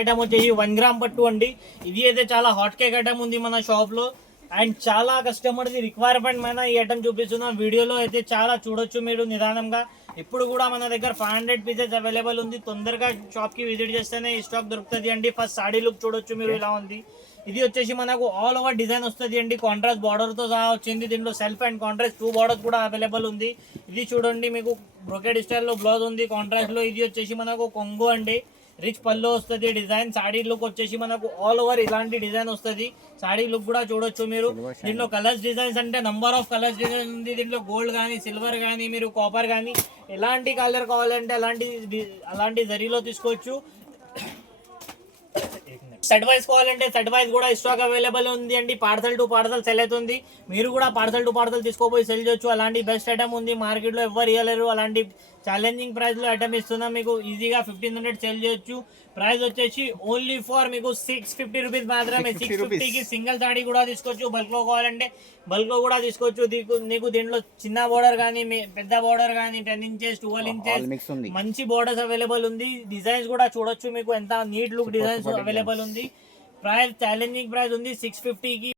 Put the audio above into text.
Item వచ్చేసి 1 gram పట్టు అండి. ఇది అయితే చాలా హాట్ కేక్ ఐటమ్ ఉంది మన షాప్ లో అండ్ చాలా కస్టమర్ ది రిక్వైర్మెంట్ మీద ఈ ఐటమ్ చూపిస్తున్నాం. వీడియోలో అయితే చాలా చూడొచ్చు మీరు నిదానంగా. ఇప్పుడు కూడా మన దగ్గర 500 పీసెస్ అవైలబుల్ ఉంది. తొందరగా షాప్ కి విజిట్ చేస్తేనే ఈ స్టాక్ దొరుకుతుంది అండి. ఫస్ట్ సాడీ లుక్ చూడొచ్చు మీరు ఇలా ఉంది. ఇది వచ్చేసి మనకు ఆల్ ఓవర్ డిజైన్ వస్తుంది అండి. కాంట్రాస్ట్ బార్డర్ తో సహా వచ్చింది. దీంట్లో సెల్ఫ్ అండ్ కాంట్రాస్ట్ 2 బార్డర్స్ కూడా అవైలబుల్ ఉంది. ఇది చూడండి మీకు బ్రోకెడ్ స్టైల్ లో బ్లౌజ్ ఉంది కాంట్రాస్ట్ లో. ఇది వచ్చేసి మనకు కొంగు అండి. రిచ్ పల్లో వస్తుంది డిజైన్. సాడీ లుక్ వచ్చేసి మనకు ఆల్ ఓవర్ ఇలాంటి డిజైన్ వస్తుంది. సాడీ లుక్ కూడా చూడొచ్చు మీరు. దీంట్లో కలర్స్ డిజైన్స్ అంటే నంబర్ ఆఫ్ కలర్స్ డిజైన్ ఉంది. దీంట్లో గోల్డ్ కానీ సిల్వర్ కానీ మీరు కాపర్ కానీ ఎలాంటి కలర్ కావాలంటే అలాంటి జరీలో తీసుకోవచ్చు. సెట్ వైజ్ కావాలంటే సెట్ వైజ్ కూడా స్టాక్ అవైలబుల్ ఉంది అండి. పార్సల్ టు పార్సల్ సెల్ అవుతుంది. మీరు కూడా పార్సల్ టు పార్సల్ తీసుకోపోయి సెల్ చేయొచ్చు. అలాంటి బెస్ట్ ఐటమ్ ఉంది మార్కెట్ లో ఎవరు ఇవ్వలేరు. అలాంటి ఛాలెంజింగ్ ప్రైస్ లో ఐటమ్ ఇస్తున్నాం మీకు. ఈజీగా 1500 సెల్ చేయొచ్చు. ప్రైస్ వచ్చేసి ఓన్లీ ఫర్ మీకు 650 రూపీస్ మాత్రమే. 650 కి సింగిల్ సాడీ కూడా తీసుకోవచ్చు. బల్క్ లో కావాలంటే బల్క్ లో కూడా తీసుకోవచ్చు. నీకు దీంట్లో చిన్న బోర్డర్ కానీ పెద్ద బోర్డర్ కానీ 10 ఇంచెస్ 12 ఇంచెస్ మంచి బోర్డర్స్ అవైలబుల్ ఉంది. డిజైన్స్ కూడా చూడొచ్చు మీకు ఎంత నీట్ లుక్ డిజైన్స్ అవైలబుల్ ఉంది. ప్రైస్ ఛాలెంజింగ్ ప్రైస్ ఉంది 650 కి.